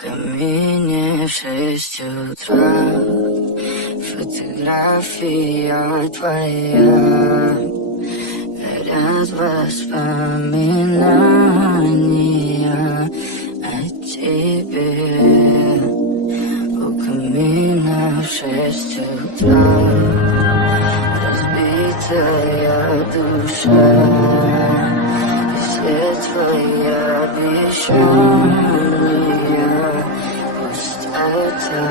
камине в 6 утра, фотография твоя, горят воспоминания о тебе. У камина в 6 утра, разбитая душа, и свет твоя обещания, пустота.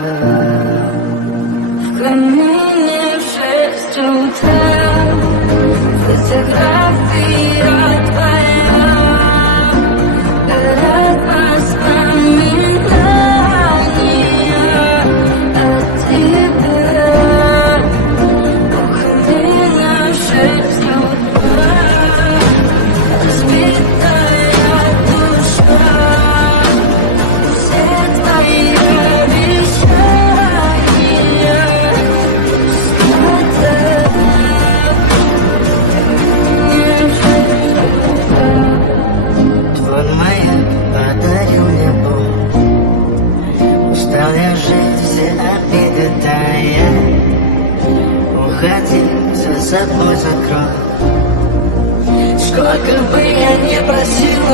В камине в 6 утра, фотография твоя, горят воспоминания о тебе. У камина в 6 утра, разбитая душа, все твои обещания, пустота. Твой маяк подарил мне боль, устал я жить, все обиды тая. Уходи, за собой закрой. Сколько бы я не просила,